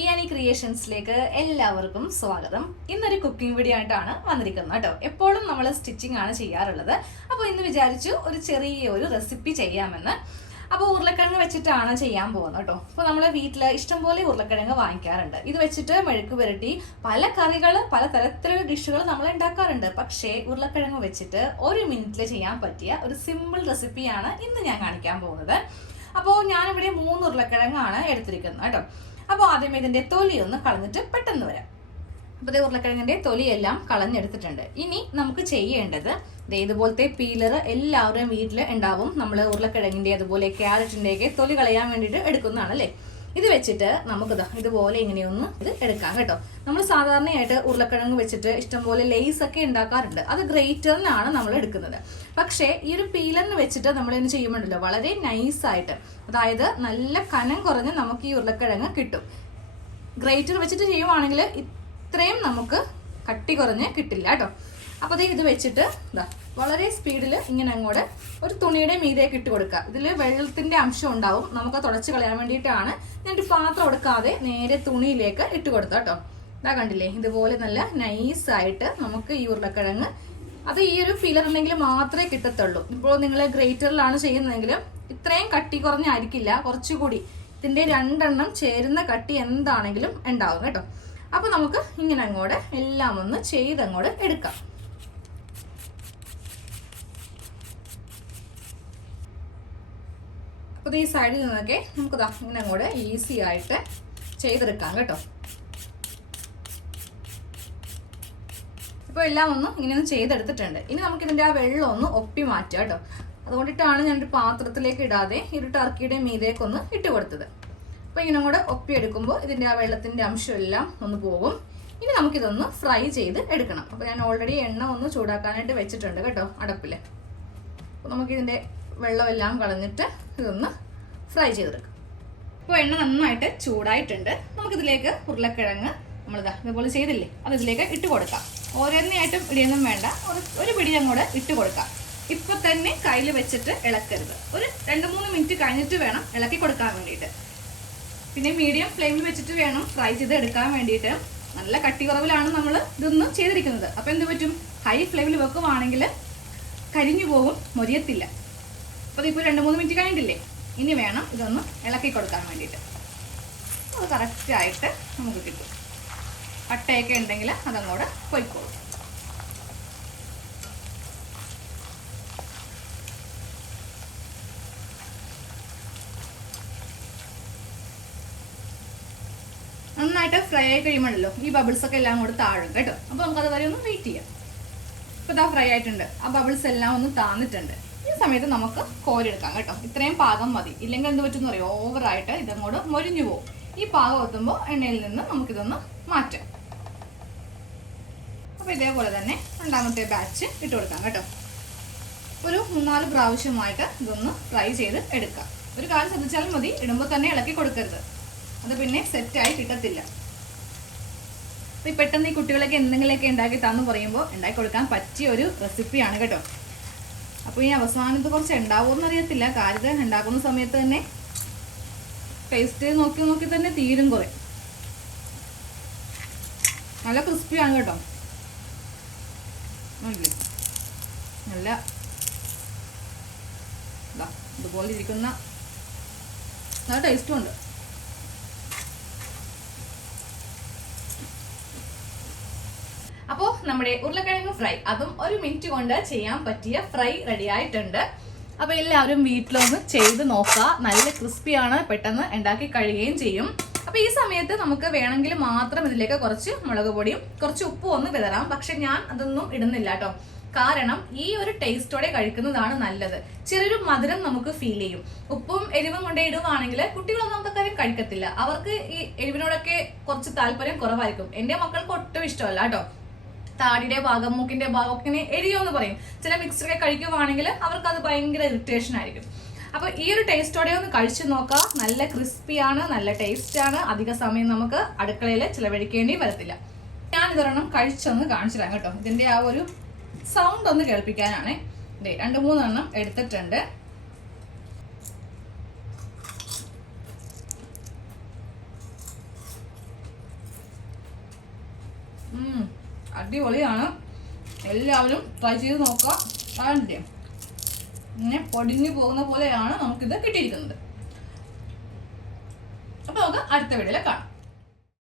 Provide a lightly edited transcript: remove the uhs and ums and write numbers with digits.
ഇയാനി ക്രിയേഷൻസിലേക്ക് എല്ലാവർക്കും സ്വാഗതം. ഇന്നൊരു കുക്കിംഗ് വീഡിയോ ആയിട്ടാണ് വന്നിരിക്കുന്നത് കേട്ടോ. എപ്പോഴും നമ്മൾ സ്റ്റിച്ചിങ് ആണ് ചെയ്യാറുള്ളത്. അപ്പോൾ ഇന്ന് വിചാരിച്ചു ഒരു ചെറിയൊരു റെസിപ്പി ചെയ്യാമെന്ന്. അപ്പോൾ ഉരുളക്കിഴങ്ങ് വെച്ചിട്ടാണ് ചെയ്യാൻ പോകുന്നത് കേട്ടോ. അപ്പോൾ നമ്മൾ വീട്ടിൽ ഇഷ്ടംപോലെ ഉരുളക്കിഴങ്ങ് വാങ്ങിക്കാറുണ്ട്. ഇത് വെച്ചിട്ട് മെഴുക്ക് പുരട്ടി പല കറികൾ പല തരത്തിലുള്ള ഡിഷുകൾ നമ്മൾ ഉണ്ടാക്കാറുണ്ട്. പക്ഷേ ഉരുളക്കിഴങ്ങ് വെച്ചിട്ട് ഒരു മിനിറ്റിൽ ചെയ്യാൻ പറ്റിയ ഒരു സിമ്പിൾ റെസിപ്പിയാണ് ഇന്ന് ഞാൻ കാണിക്കാൻ പോകുന്നത്. അപ്പോൾ ഞാനിവിടെ 3 ഉരുളക്കിഴങ്ങാണ് എടുത്തിരിക്കുന്നത് കേട്ടോ. അപ്പോൾ ആദ്യം ഇതിൻ്റെ തൊലി ഒന്ന് കളഞ്ഞിട്ട് പെട്ടെന്ന് വരാം. അപ്പോൾ ഉരുളക്കിഴങ്ങിൻ്റെ തൊലിയെല്ലാം കളഞ്ഞെടുത്തിട്ടുണ്ട്. ഇനി നമുക്ക് ചെയ്യേണ്ടത് ഇതുപോലത്തെ പീലർ എല്ലാവരും വീട്ടിൽ ഉണ്ടാവും. നമ്മൾ ഉരുളക്കിഴങ്ങിൻ്റെ അതുപോലെ ക്യാരറ്റിൻ്റെയൊക്കെ തൊലി കളയാൻ വേണ്ടിയിട്ട് എടുക്കുന്നതാണ് അല്ലേ. ഇത് വെച്ചിട്ട് നമുക്ക് ഇതുപോലെ ഇങ്ങനെയൊന്ന് ഇത് എടുക്കാം കേട്ടോ. നമ്മൾ സാധാരണയായിട്ട് ഉരുളക്കിഴങ്ങ് വെച്ചിട്ട് ഇഷ്ടംപോലെ ലേസ് ഒക്കെ ഉണ്ടാക്കാറുണ്ട്. അത് ഗ്രേറ്ററിനാണ് നമ്മൾ എടുക്കുന്നത്. പക്ഷേ ഈ ഒരു പീലറിന് വെച്ചിട്ട് നമ്മൾ ഇന്ന് ചെയ്യുമ്പോഴല്ലോ വളരെ നൈസായിട്ട്, അതായത് നല്ല കനം കുറഞ്ഞ് നമുക്ക് ഈ ഉരുളക്കിഴങ്ങ് കിട്ടും. ഗ്രേറ്റർ വെച്ചിട്ട് ചെയ്യുവാണെങ്കിൽ ഇത്രയും നമുക്ക് കട്ടി കുറഞ്ഞ് കിട്ടില്ല കേട്ടോ. അപ്പോൾ ഇത് വെച്ചിട്ട് വളരെ സ്പീഡിൽ ഇങ്ങനെ അങ്ങോട്ട് ഒരു തുണിയുടെ മീതേക്ക് ഇട്ട് കൊടുക്കുക. ഇതിൽ വെള്ളത്തിൻ്റെ അംശം ഉണ്ടാവും, നമുക്ക് തുടച്ച് കളയാൻ വേണ്ടിയിട്ടാണ് ഞാനൊരു പാത്രം എടുക്കാതെ നേരെ തുണിയിലേക്ക് ഇട്ട് കൊടുത്ത കേട്ടോ. ഇതാ കണ്ടില്ലേ, ഇതുപോലെ നല്ല നൈസായിട്ട് നമുക്ക് ഈ ഉരുളക്കിഴങ്ങ് അത് ഈ ഒരു ഫീലർ ഉണ്ടെങ്കിൽ മാത്രമേ കിട്ടത്തുള്ളൂ. ഇപ്പോൾ നിങ്ങൾ ഗ്രേറ്ററിലാണ് ചെയ്യുന്നതെങ്കിൽ ഇത്രയും കട്ടി കുറഞ്ഞായിരിക്കില്ല, കുറച്ചുകൂടി ഇതിൻ്റെ 2 എണ്ണം ചേരുന്ന കട്ടി എന്താണെങ്കിലും ഉണ്ടാവും കേട്ടോ. അപ്പോൾ നമുക്ക് ഇങ്ങനെ അങ്ങോട്ട് എല്ലാം ഒന്ന് ചെയ്തങ്ങോട്ട് എടുക്കാം. അപ്പോൾ ഈ സൈഡിൽ നിന്നൊക്കെ നമുക്ക് ഇങ്ങനെ അങ്ങോട്ട് ഈസി ആയിട്ട് ചെയ്തെടുക്കാം കേട്ടോ. ഇപ്പോൾ എല്ലാം ഒന്ന് ഇങ്ങനെ ഒന്ന് ചെയ്തെടുത്തിട്ടുണ്ട്. ഇനി നമുക്കിതിൻ്റെ ആ വെള്ളം ഒന്ന് ഒപ്പി മാറ്റുക കേട്ടോ. അതുകൊണ്ടിട്ടാണ് ഞാനൊരു പാത്രത്തിലേക്ക് ഇടാതെ ഈ ഒരു ടർക്കിയുടെ മീതേക്കൊന്ന് ഇട്ട് കൊടുത്തത്. അപ്പോൾ ഇങ്ങനെ കൂടെ ഒപ്പിയെടുക്കുമ്പോൾ ഇതിൻ്റെ ആ വെള്ളത്തിൻ്റെ അംശമെല്ലാം ഒന്ന് പോകും. ഇനി നമുക്കിതൊന്ന് ഫ്രൈ ചെയ്ത് എടുക്കണം. അപ്പോൾ ഞാൻ ഓൾറെഡി എണ്ണ ഒന്ന് ചൂടാക്കാനായിട്ട് വെച്ചിട്ടുണ്ട് കേട്ടോ അടപ്പിൽ. അപ്പോൾ നമുക്കിതിൻ്റെ വെള്ളമെല്ലാം കളഞ്ഞിട്ട് ഇതൊന്ന് ഫ്രൈ ചെയ്തെടുക്കാം. ഇപ്പോൾ എണ്ണ നന്നായിട്ട് ചൂടായിട്ടുണ്ട്. നമുക്കിതിലേക്ക് ഉരുളക്കിഴങ്ങ് ഇതുപോലെ ചെയ്തില്ലേ അതിലേക്ക് ഇട്ട് കൊടുക്കാം. ഓരോന്നായിട്ടും ഇടിയൊന്നും വേണ്ട, ഒരു പിടി അങ്ങോട്ട് ഇട്ട് കൊടുക്കാം. ഇപ്പം തന്നെ കയ്യിൽ വെച്ചിട്ട് ഇളക്കരുത്. ഒരു 2-3 മിനിറ്റ് കഴിഞ്ഞിട്ട് വേണം ഇളക്കി കൊടുക്കാൻ വേണ്ടിയിട്ട്. പിന്നെ മീഡിയം ഫ്ലെയിമിൽ വെച്ചിട്ട് വേണം ഫ്രൈ ചെയ്ത് എടുക്കാൻ വേണ്ടിയിട്ട്. നല്ല കട്ടി കുറവിലാണ് നമ്മൾ ഇതൊന്നും ചെയ്തിരിക്കുന്നത്. അപ്പോൾ എന്ത് പറ്റും, ഹൈ ഫ്ലെയിമിൽ വെക്കുവാണെങ്കിൽ കരിഞ്ഞു പോകും, മൊരിയത്തില്ല. അപ്പോൾ ഇതിപ്പോൾ 2-3 മിനിറ്റ് കഴിഞ്ഞിട്ടില്ലേ, ഇനി വേണം ഇതൊന്ന് ഇളക്കി കൊടുക്കാൻ വേണ്ടിയിട്ട്. അത് കറക്റ്റായിട്ട് നമുക്ക് കിട്ടും. കട്ടയൊക്കെ ഉണ്ടെങ്കിൽ അതങ്ങോട്ട് പൊയ്ക്കോളും. നന്നായിട്ട് ഫ്രൈ ആയി കഴിയുമ്പോഴല്ലോ ഈ ബബിൾസ് ഒക്കെ എല്ലാം കൂടെ താഴും കേട്ടോ. അപ്പോൾ നമുക്കത് വരെ ഒന്ന് വെയിറ്റ് ചെയ്യാം. ഇപ്പോൾ ഇതാ ഫ്രൈ ആയിട്ടുണ്ട്, ആ ബബിൾസ് എല്ലാം ഒന്ന് താന്നിട്ടുണ്ട്. ഈ സമയത്ത് നമുക്ക് കോരിയെടുക്കാം കേട്ടോ. ഇത്രയും പാകം മതി. ഇല്ലെങ്കിൽ എന്ത് പറ്റുമെന്ന് പറയും, ഓവറായിട്ട് ഇതങ്ങോട്ട് മൊരിഞ്ഞു പോകും. ഈ പാകം എത്തുമ്പോൾ എണ്ണയിൽ നിന്ന് നമുക്കിതൊന്ന് മാറ്റാം. അപ്പോൾ ഇതേപോലെ തന്നെ രണ്ടാമത്തെ ബാച്ച് ഇട്ട് കൊടുക്കാം കേട്ടോ. ഒരു 3-4 പ്രാവശ്യമായിട്ട് ഇതൊന്ന് ഫ്രൈ ചെയ്ത് എടുക്കാം. ഒരു കാര്യം ശ്രദ്ധിച്ചാലും മതി, ഇടുമ്പോൾ തന്നെ ഇളക്കി കൊടുക്കരുത്, അത് പിന്നെ സെറ്റായി കിട്ടത്തില്ല. അപ്പോൾ ഈ പെട്ടെന്ന് ഈ കുട്ടികളൊക്കെ എന്തെങ്കിലുമൊക്കെ ഉണ്ടാക്കി തന്നു പറയുമ്പോൾ ഉണ്ടാക്കി കൊടുക്കാൻ പറ്റിയ ഒരു റെസിപ്പിയാണ് കേട്ടോ. അപ്പോൾ ഈ അവസാനത്ത് കുറച്ച് ഉണ്ടാവുമെന്ന് അറിയത്തില്ല, കാര്യം ഉണ്ടാക്കുന്ന സമയത്ത് തന്നെ ടേസ്റ്റ് നോക്കി തന്നെ തീരും കുറേ. നല്ല ക്രിസ്പിയാണ് കേട്ടോ. നല്ല ഇതുപോലെ ഇരിക്കുന്ന നല്ല ടേസ്റ്റും ഉണ്ട്. അപ്പോൾ നമ്മുടെ ഉരുളക്കിഴങ്ങ് ഫ്രൈ അതും 1 മിനിറ്റ് കൊണ്ട് ചെയ്യാൻ പറ്റിയ ഫ്രൈ റെഡി ആയിട്ടുണ്ട്. അപ്പോൾ എല്ലാവരും വീട്ടിലൊന്ന് ചെയ്ത് നോക്കുക. നല്ല ക്രിസ്പിയാണ്, പെട്ടെന്ന് ഉണ്ടാക്കി കഴിയുകയും ചെയ്യും. അപ്പോൾ ഈ സമയത്ത് നമുക്ക് വേണമെങ്കിൽ മാത്രം ഇതിലേക്ക് കുറച്ച് മുളക് പൊടിയും കുറച്ച് ഉപ്പും ഒന്ന് വിതറാം. പക്ഷെ ഞാൻ അതൊന്നും ഇടുന്നില്ല കേട്ടോ. കാരണം ഈ ഒരു ടേസ്റ്റോടെ കഴിക്കുന്നതാണ് നല്ലത്. ചെറിയൊരു മധുരം നമുക്ക് ഫീൽ ചെയ്യും. ഉപ്പും എരിവും കൊണ്ടേ ഇടുവാണെങ്കിൽ കുട്ടികളൊന്നും നമുക്കറിയാൻ കഴിക്കത്തില്ല. അവർക്ക് ഈ എരിവിനോടൊക്കെ കുറച്ച് താല്പര്യം കുറവായിരിക്കും. എൻ്റെ മക്കൾക്ക് ഒട്ടും ഇഷ്ടമല്ല കേട്ടോ. താടിയുടെ ഭാഗം, മൂക്കിന്റെ ഭാഗം ഒക്കെ എരിയോന്ന് പറയും. ചില മിക്സറൊക്കെ കഴിക്കുവാണെങ്കിൽ അവർക്ക് അത് ഭയങ്കര ഇറിറ്റേഷൻ ആയിരിക്കും. അപ്പോൾ ഈ ഒരു ടേസ്റ്റോടെ ഒന്ന് കഴിച്ചു നോക്കാം. നല്ല ക്രിസ്പിയാണ്, നല്ല ടേസ്റ്റാണ്. അധിക സമയം നമുക്ക് അടുക്കളയിൽ ചിലവഴിക്കേണ്ടി വരത്തില്ല. ഞാനിതൊരെണ്ണം കഴിച്ചൊന്ന് കാണിച്ചു തരാം കേട്ടോ. ഇതിൻ്റെ ആ ഒരു സൗണ്ട് ഒന്ന് കേൾപ്പിക്കാനാണ്. 2-3 എണ്ണം എടുത്തിട്ടുണ്ട്. അടിപൊളിയാണ്. എല്ലാവരും ട്രൈ ചെയ്ത് നോക്കുക. കാണണ്ടേ, ഇങ്ങനെ പൊടിഞ്ഞു പോകുന്ന പോലെയാണ് നമുക്കിത് കിട്ടിയിരിക്കുന്നത്. അപ്പോൾ നമുക്ക് അടുത്ത വീഡിയോയിൽ കാണാം.